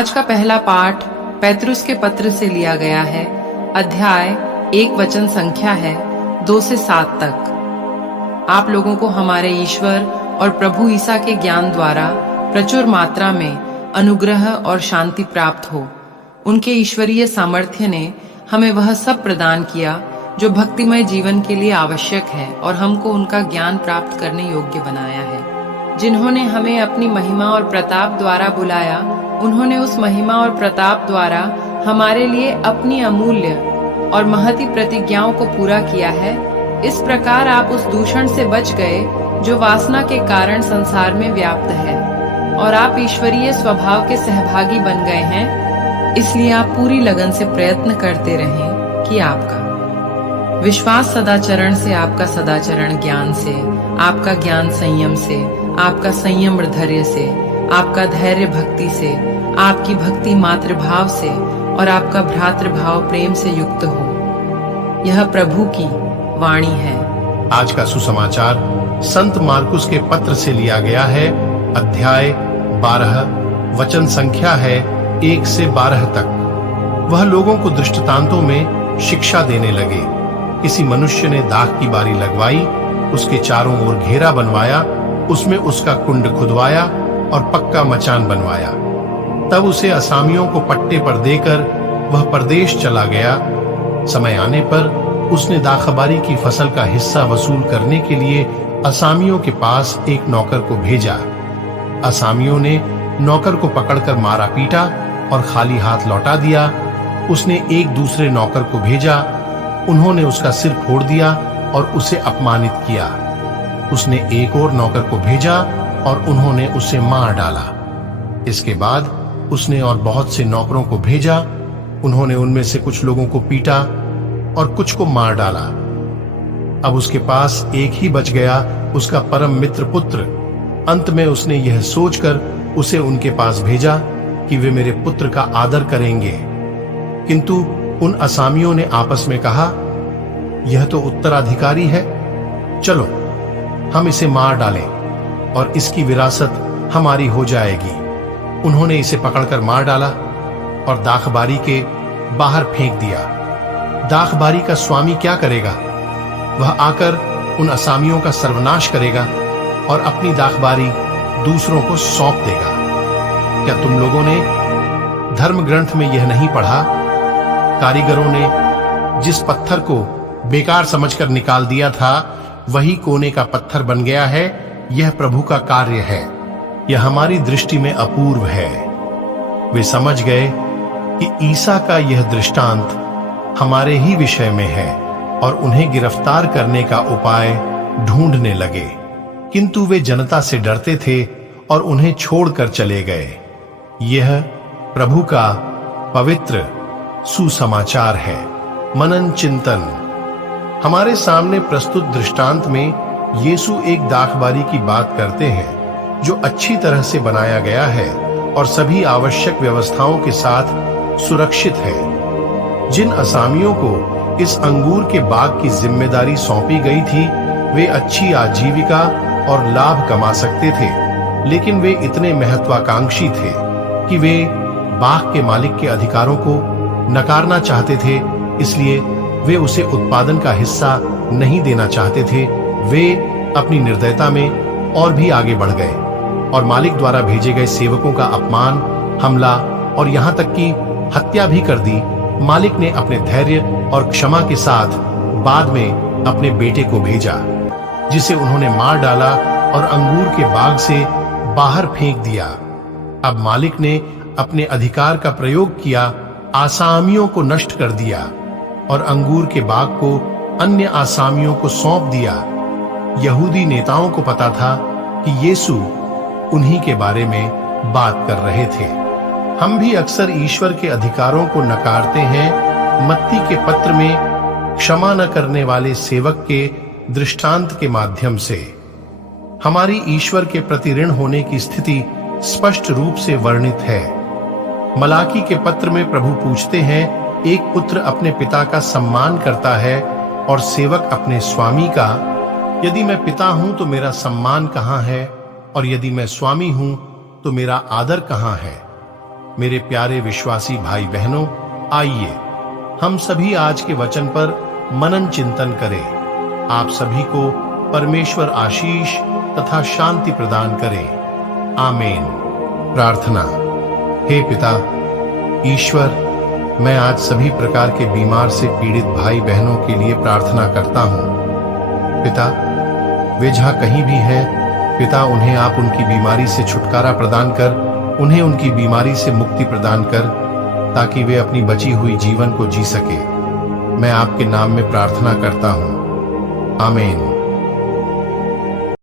आज का पहला पाठ पैतरुस के पत्र से लिया गया है। अध्याय 1 वचन संख्या है 2 से 7 तक। आप लोगों को हमारे ईश्वर और प्रभु ईसा के ज्ञान द्वारा प्रचुर मात्रा में अनुग्रह और शांति प्राप्त हो। उनके ईश्वरीय सामर्थ्य ने हमें वह सब प्रदान किया जो भक्तिमय जीवन के लिए आवश्यक है और हमको उनका ज्ञान प्राप्त करने योग्य बनाया है। जिन्होंने हमें अपनी महिमा और प्रताप द्वारा बुलाया, उन्होंने उस महिमा और प्रताप द्वारा हमारे लिए अपनी अमूल्य और महती प्रतिज्ञाओं को पूरा किया है। इस प्रकार आप उस दूषण से बच गए जो वासना के कारण संसार में व्याप्त है, और आप ईश्वरीय स्वभाव के सहभागी बन गए हैं। इसलिए आप पूरी लगन से प्रयत्न करते रहें कि आपका विश्वास सदाचरण से, आपका सदाचरण ज्ञान से, आपका ज्ञान संयम से, आपका संयम धैर्य से, आपका धैर्य भक्ति से, आपकी भक्ति मातृभाव से और आपका भ्रातृभाव प्रेम से युक्त हो। यह प्रभु की वाणी है। आज का सुसमाचार संत मार्कुस के पत्र से लिया गया है। अध्याय 12 वचन संख्या है 1 से 12 तक। वह लोगों को दृष्टांतों में शिक्षा देने लगे। किसी मनुष्य ने दाख की बारी लगवाई, उसके चारों ओर घेरा बनवाया, उसमें उसका कुंड खुदवाया और पक्का मचान बनवाया। तब उसे असामियों को पट्टे पर देकर वह परदेश चला गया। समय आने पर उसने दाखबारी की फसल का हिस्सा वसूल करने के लिए असामियों के पास एक नौकर को भेजा। असामियों ने नौकर को पकड़कर मारा पीटा और खाली हाथ लौटा दिया। उसने एक दूसरे नौकर को भेजा, उन्होंने उसका सिर फोड़ दिया और उसे अपमानित किया। उसने एक और नौकर को भेजा और उन्होंने उसे मार डाला। इसके बाद उसने और बहुत से नौकरों को भेजा, उन्होंने उनमें से कुछ लोगों को पीटा और कुछ को मार डाला। अब उसके पास एक ही बच गया, उसका परम मित्र पुत्र। अंत में उसने यह सोचकर उसे उनके पास भेजा कि वे मेरे पुत्र का आदर करेंगे। किंतु उन असामियों ने आपस में कहा, यह तो उत्तराधिकारी है, चलो हम इसे मार डालें और इसकी विरासत हमारी हो जाएगी। उन्होंने इसे पकड़कर मार डाला और दाखबारी के बाहर फेंक दिया। दाखबारी का स्वामी क्या करेगा? वह आकर उन असामियों का सर्वनाश करेगा और अपनी दाखबारी दूसरों को सौंप देगा। क्या तुम लोगों ने धर्म ग्रंथ में यह नहीं पढ़ा? कारीगरों ने जिस पत्थर को बेकार समझकर निकाल दिया था, वही कोने का पत्थर बन गया है। यह प्रभु का कार्य है, यह हमारी दृष्टि में अपूर्व है। वे समझ गए कि ईसा का यह दृष्टांत हमारे ही विषय में है और उन्हें गिरफ्तार करने का उपाय ढूंढने लगे। किंतु वे जनता से डरते थे और उन्हें छोड़कर चले गए। यह प्रभु का पवित्र सुसमाचार है। मनन चिंतन। हमारे सामने प्रस्तुत दृष्टांत में यीशु एक दाखबारी की बात करते हैं जो अच्छी तरह से बनाया गया है और सभी आवश्यक व्यवस्थाओं के साथ सुरक्षित है। जिन असामियों को इस अंगूर के बाग की जिम्मेदारी सौंपी गई थी, वे अच्छी आजीविका और लाभ कमा सकते थे, लेकिन वे इतने महत्वाकांक्षी थे कि वे बाग के मालिक के अधिकारों को नकारना चाहते थे। इसलिए वे उसे उत्पादन का हिस्सा नहीं देना चाहते थे। वे अपनी निर्दयता में और भी आगे बढ़ गए और मालिक द्वारा भेजे गए सेवकों का अपमान, हमला और यहां तक कि हत्या भी कर दी। मालिक ने अपने धैर्य और क्षमा के साथ बाद में अपने बेटे को भेजा, जिसे उन्होंने मार डाला और अंगूर के बाग से बाहर फेंक दिया। अब मालिक ने अपने अधिकार का प्रयोग किया, आसामियों को नष्ट कर दिया और अंगूर के बाग को अन्य आसामियों को सौंप दिया। यहूदी नेताओं को पता था कि यीशु उन्हीं के बारे में बात कर रहे थे। हम भी अक्सर ईश्वर के अधिकारों को नकारते हैं। मत्ती के पत्र में क्षमा न करने वाले सेवक के दृष्टांत के माध्यम से हमारी ईश्वर के प्रति ऋण होने की स्थिति स्पष्ट रूप से वर्णित है। मलाकी के पत्र में प्रभु पूछते हैं, एक पुत्र अपने पिता का सम्मान करता है और सेवक अपने स्वामी का। यदि मैं पिता हूं तो मेरा सम्मान कहां है, और यदि मैं स्वामी हूं तो मेरा आदर कहां है? मेरे प्यारे विश्वासी भाई बहनों, आइए हम सभी आज के वचन पर मनन चिंतन करें। आप सभी को परमेश्वर आशीष तथा शांति प्रदान करे। आमीन। प्रार्थना। हे पिता ईश्वर, मैं आज सभी प्रकार के बीमार से पीड़ित भाई बहनों के लिए प्रार्थना करता हूँ। पिता, वे जहाँ कहीं भी हैं, पिता उन्हें आप उनकी बीमारी से छुटकारा प्रदान कर, उन्हें उनकी बीमारी से मुक्ति प्रदान कर, ताकि वे अपनी बची हुई जीवन को जी सके। मैं आपके नाम में प्रार्थना करता हूँ। आमीन।